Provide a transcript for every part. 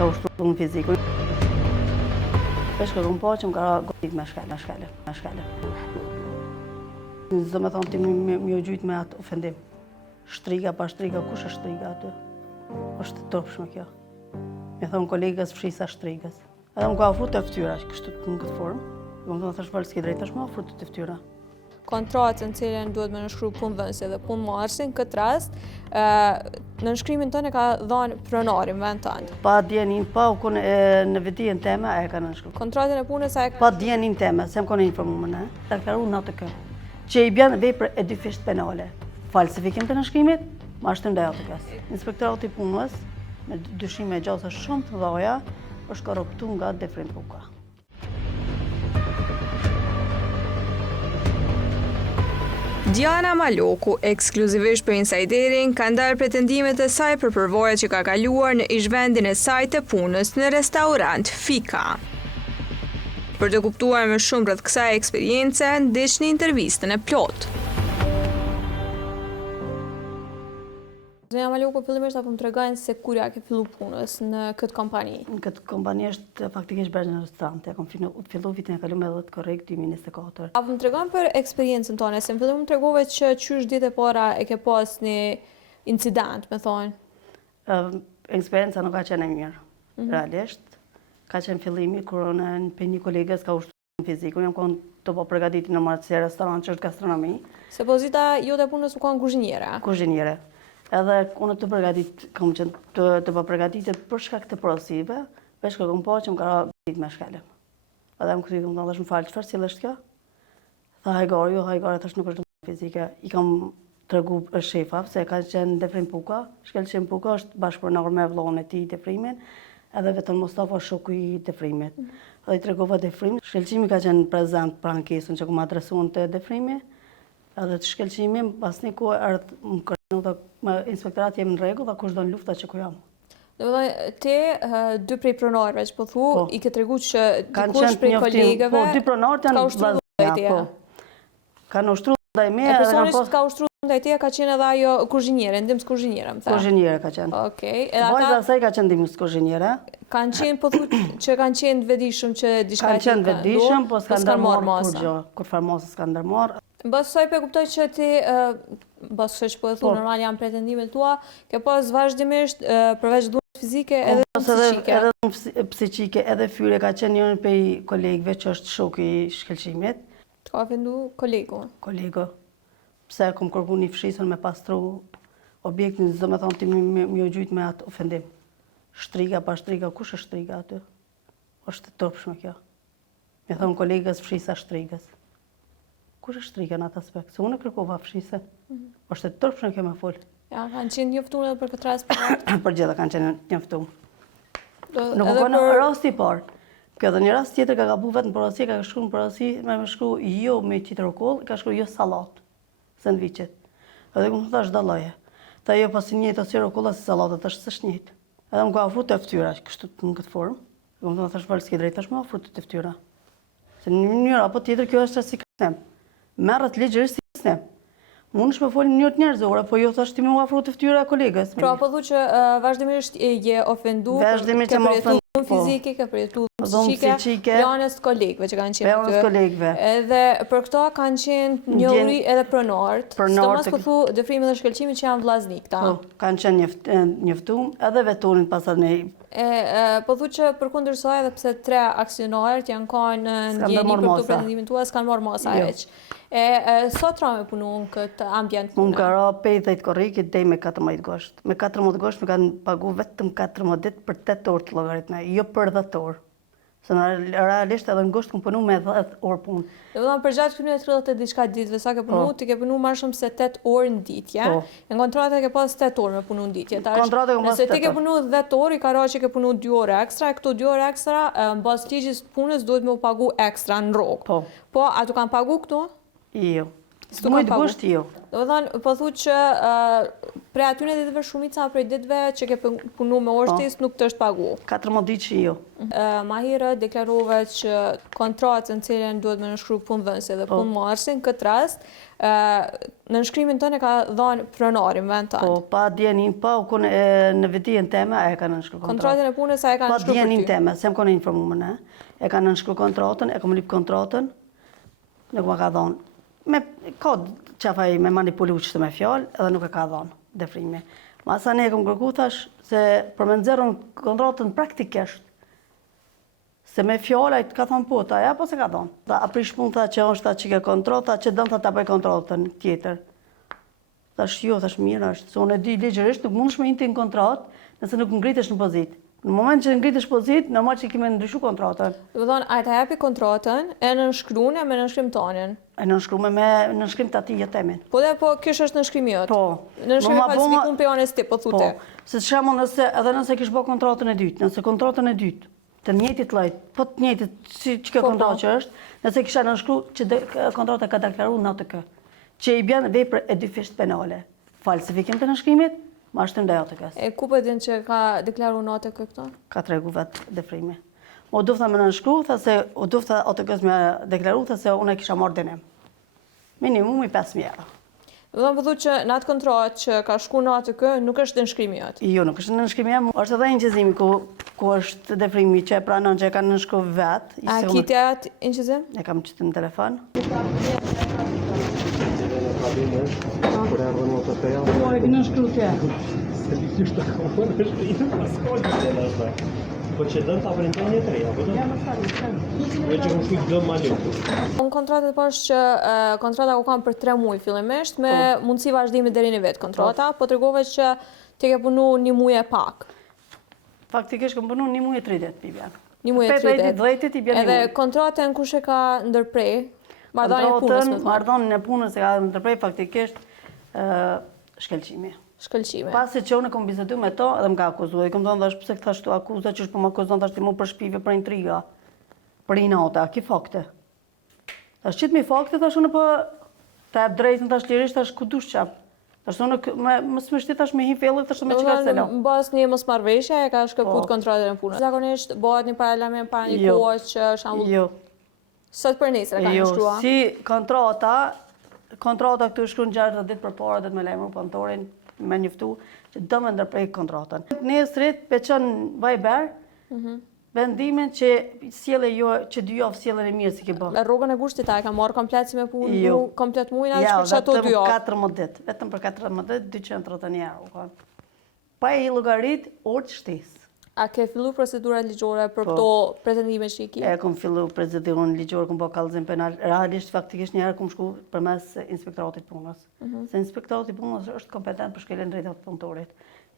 ka ushtruar në fizikun. Pesh që po që më ka godit me shkele. Zdo me thonë ti më gjujt me atë ofendim. Shtriga pa shtriga, kush është shtriga aty? Është të topshme kjo. Me thonë kolegës fshisa shtrigës. Edhe më ka ofru të ftyra, kështu në këtë formë. Më thonë thash falë s'ki drejt, është më ofru të ftyra. Kontratën cilën duhet me nënshkru punëdhënësi dhe punëmarrësin, këtë rast, në nënshkrimin tënë e ka dhënë pronari në vend tënd. Pa djenin, pa u konë në vetijen teme, e ka nënshkru. Kontratën e punës e... Pa djenin teme, se më konë informuar në. Deklaru në atë kë. Që i bjanë vepër e dy fisht penale. Falsifikim të nënshkrimit, mashtrim dhe atë kësë. Inspektorati i punës, me dyshime gjasa shumë të dhaja, është korruptu nga Defrim Puka. Diana Maloku, ekskluzivisht për Insiderin, ka ndarë pretendimet e saj për përvojat që ka kaluar në ishvendin e saj të punës në restorant Fika. Për të kuptuar më shumë rreth kësaj eksperience, ndiqni intervistën e plotë. Diana Maloku, fillimisht apo më tregojnë se kur ja ke fillu punës në këtë kompani? Në këtë kompani është faktikisht bërë në restorante. Kam fillu vitin e kaluar me 10 korrekt 2024. Apo më tregon për eksperiencën tonë, se në fillim më tregove që qysh ditë e para e ke pas një incident, me thonë. Eksperienca nuk ka qenë e mirë, realisht. Ka qenë fillimi kur në një kolegës ka ushtruar në fizikun, jam konë të po përgatitur në marrësi restorant që është gastronomi. Se pozita jote punës u kanë kuzhiniere. Kuzhiniere. Edhe unë kam qenë të po përgatitur për shkak të porosive, veç që kom po që më ka godit me shkele. Edhe më këtë më më falë, çfarë cilë është kjo? Tha hajgari, thash nuk është në fizike. I kam tregu shefa, se ka qenë Defrim Puka, shkelqim Puka është bashkëpunor me vllahun e tij Defrimin, edhe vetëm Mustafa shoku i Defrimit. Edhe i tregova Defrim, shkelqimi ka qenë prezant për ankesën që kom adresuar te Defrimi, edhe të shkelqimim pas një kohë ardh më kërcënu dhe me inspektorati jemi në rregull dhe kush do në lufta që ku jam. Domethënë te dy prej pronarëve që po thu, i ke tregu që dikush prej kolegëve po dy pronarët janë vllazëria, po. Kanë ushtruar ndaj meje. E personi që ka ushtruar ndaj teja ka qenë edhe ajo kuzhiniere, ndihmës kuzhiniere, më tha. Kuzhiniere ka qenë. Okej, edhe ata vajza e saj ka qenë ndihmës kuzhiniere. Kanë qenë po thu që kanë qenë të vetëdijshëm që diçka kanë qenë vetëdijshëm, po s'kan marrë masa. Kur farmosë s'kan ndërmarrë. Mbas kësaj pe kuptoj që ti, mbas kësaj që po e thu, normal janë pretendimet tua, ke pas vazhdimisht përveç dhunës fizike edhe psiqike. Edhe dhunës psiqike, edhe fyre ka qenë njërin prej kolegëve që është shoku i shkelqimit. Të ka ofendu kolegu? Kolegu. Pse kom kërku një fshisën me pastru objektin, zdo me thonë ti më gjujt me atë ofendim. Shtriga pa shtriga, kush është shtriga aty? Është të topshme kjo. Me thonë kolegës fshisa shtrigës. Kush është shtriga në atë aspekt? Se unë e kërkova fshisën. Është të topshme kjo me folë. Ja, kanë qenë njoftuar edhe për këtë rast për për gjitha kanë qenë njoftuar. Nuk ka në rasti parë. Kjo dhe një rast tjetër ka gabu vetë në porosi, ka shkru në porosi, me shkru jo me qitrokoll, ka shkru jo salat, sandviqet. Edhe ku më thash dalloje. Tha jo pasi njëjtë ose rokolla si sallatat, është s'është njëjtë. Edhe më ka ofru të ftyra, kështu në këtë formë. Ku më thash falë s'ki drejt, tash më ofru të ftyra. Se në një mënyrë apo tjetër kjo është si kërcënim. Merret ligjërisht si kërcënim. Mund është me folë në njët njerëzore, po jo thash ti me u afru të ftyra kolegës. Pra, po thu që vazhdimisht je ofendu, ke përjetu dhunë fizike, ke përjetu dhunë psiqike, planës kolegëve që kanë qenë aty. Edhe për këto kanë qenë njohuri edhe pronarët, sidomos po thu Defrimi dhe shkelqimi që janë vllaznik ta. Po, kanë qenë njoftuar edhe veturin pasat ne. Po thu që përkundër saj edhe pse 3 aksionarët janë kanë ndjeni për këto pretendimin tua, s'kanë marrë masa veç. Sot ra me punu në këtë ambjent puna? Unë ka ra 50 korrikit dhe me 14 gosht. Me 14 gosht me kanë pagu vetëm 14 ditë për 8 orë të logaritme, jo për 10 orë. Se në realisht edhe në gosht këmë punu me 10 orë punë. Dhe vëdhëm për gjatë kënë e 30 diçka ditëve, sa ke punu, ti ke punu marrë shumë se 8 orë në ditje. Në kontrate ke pas 8 orë me punu në ditje. Nëse ti ke punu 10 orë, i ka ra që ke punu 2 orë ekstra, e këto 2 orë ekstra, në bas ligjit punës duhet me u pagu ekstra në rrogë. Po, a tu kanë pagu këtu? Jo. Mujt gusht jo. Do të thonë, po thu që prej atyre ditëve shumica prej ditëve që ke punu me orë shtesë nuk të është pagu. 14 ditë që jo. Ma herët deklarove që kontratën cilën duhet me nënshkru punëdhënësi dhe punëmarrësin, këtë rast, në nënshkrimin tënë e ka dhënë pronarin vend tënë. Po, pa djenin, pa u konë në vetijen teme, e ka nënshkru kontratën. Kontratën e punës a e ka nënshkru për ty? Pa djenin teme, se më konë informuar ne. E ka nënshkru kontratën, e kom lip kontratën, nuk më ka dhënë. Ka qafaj me manipulu qështë me fjallë, edhe nuk e ka dhënë defrimi. Masa ne e kom kërku thash, se për me nëzërën kontratën praktikisht, se me fjallë, ka thonë po, ta ja, po se ka dhënë. Ta aprish pun, tha që është ta që ke kontratë, ta që dëmë, tha ta bëj kontratën tjetër. Thash jo, thash mirë është, se unë e di ligjërisht, nuk mund shme inti në kontratë, nëse nuk ngritësh në pozitë. Në moment që ngritësh pozitë, normal që kime ndryshu kontratën. Do të thonë, a ta japi kontratën e nënshkruane me nënshkrim tonin? E nënshkrume me nënshkrim të ati jetemin. Po dhe po, kish është nënshkrimi jot? Po. Nënshkrimi falsifikun për janë e sti, po thute? Po, se shemo edhe nëse kish bo kontratën e dytë, nëse kontratën e dytë, të njëjtit lloj, po të njëjtit që kjo kontratë që është, nëse kisha nënshkru që kontrata ka deklaru në ATK, që i bjen vepër e dyfisht penale, falsifikim të nënshkrimit, ma shtëm dhe ATK-s. E ku për din që ka deklaru në ATK këto? Ka tregu vetë defrimi. O dufta me nënshkru, tha se o dufta ATK-s me deklaru, tha se unë e kisha marrë dënim. Minimumi 5.000 euro. Do të thonë që në atë kontratë që ka shku në ATK nuk është nënshkrimi jot. Jo, nuk është nënshkrimi jam. Është edhe inqizimi ku është defrimi që e pranon që e ka nënshkru vetë. A kiti atë inqizim? E kam qëtë në telefon. Po, e kënë nënshkru të Po që dëmë të apërindon një të reja, po dëmë? Ja, më stari, që më shkujt dëmë ma lukë. Në kontratët përsh që kontrata ku kam për 3 muaj fillimisht, me mundësi vazhdimi deri në vetë kontrata, po të regove që ti ke punu 1 muaj e pak. Faktikisht kam punu 1 muaj e 30, Bibjan. 1 muaj e 30. 10 i bjen 1 muaj. Edhe kontratën kush e ka ndërprej? Marrëdhënia e punës, me thonë. Marrëdhënia e punës e ka ndërprej faktikisht shkelqimi. Shkëlqime. Pasi që unë kom bisedu me to, edhe më ka akuzuar. I kom thonë dhash pse këta shtu akuza që është po më akuzon tash ti mu për shpive, për intriga, për inata, ki fakte. Tash qit mi fakte tash unë po ta jap drejtën tash lirisht tash ku dush qap. Tash unë më smështi tash me hi fellë tash me çka se Në bazë një mosmarrëveshje e ka shkëput kontratën e punës. Zakonisht bëhet një paralajmërim para një kohë që shembull. Jo. Sot për nesër ka shkruar. Si kontrata këtu shkruan 60 ditë përpara dhe me lajmëru punëtorin me njëftu që do me ndërprej kontratën. Nesrit peqon Viber vendimin që sjelle jo që 2 javë sjellën e mirë si ke bërë. Rrugën e gushtit a e ka marrë komplet si me punë, komplet muajin atë për çato 2 javë. 14 ditë, vetëm për 14 ditë 231 euro. Pa i llogarit orë shtesë. A ke fillu procedurat ligjore për këto pretendime që i ki? E kom fillu procedurën ligjore, kom bërë kallëzim penal. Realisht faktikisht një herë kom shku përmes inspektoratit punës. Se inspektorati punës është kompetent për shkeljen drejtat të punëtorit.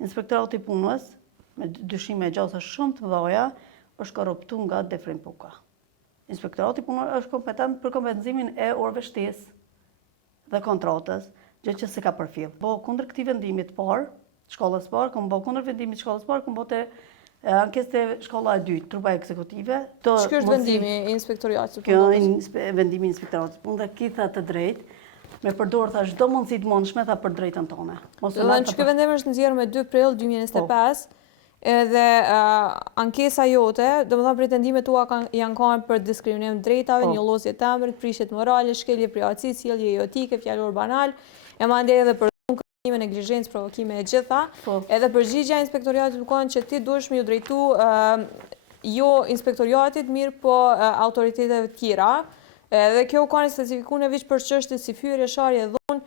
Inspektorati punës, me dyshime gjasa shumë të mëdha, është korruptu nga Defrim Puka. Inspektorati punës është kompetent për kompensimin e orëve shtesë dhe kontratës, gjë që se ka përfill. Po kundër këtij vendimit parë, shkollës parë, kom bërë kundër vendimit shkollës parë, kom bërë ankesë të shkolla e dytë, trupa ekzekutive. Ç'ky është vendimi i inspektoriatit? Kjo është vendimi i inspektoratit. Unë dhe kitha të drejtë, me përdorë tha çdo mundësi të mundshme tha për drejtën tonë. Ky vendim është nxjerrë me 2 prill 2025, edhe ankesa jote, domethënë pretendimet tua janë kanë për diskriminim drejtave, njollosje të emrit, prishje morale, shkelje privatësi, sjellje jotike, fjalor banal, e mandej edhe për me neglizhencë, provokime e gjitha, edhe përgjigja inspektoriatit më kanë që ti duhesh me ju drejtu jo inspektoriatit mirë po autoriteteve tjera, edhe kjo kanë specifikuar veç për çështje si fyrje, sharje, dhunë,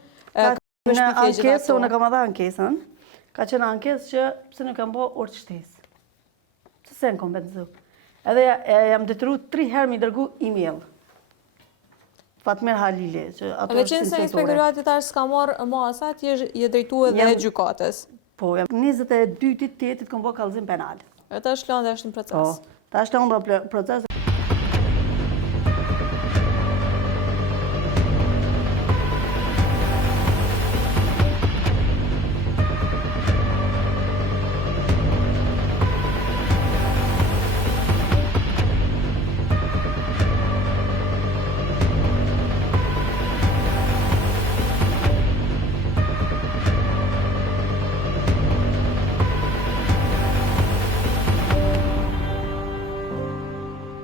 në ankesë, unë kam dhënë ankesën, ka qenë ankesë që pse nuk kam bërë orë shtesë. Se në kompenzu. Edhe jam detyruar 3 herë mi dërgu email. Fatmir Halili, që ato është inspektore. Me qenë se inspektoriatit arë s'ka marrë masa, ti je drejtu edhe gjykatës. Po, jam 22 ditë kom bërë kallëzim penal. E ta është lëndë është në proces. Po, ta është lëndë në proces.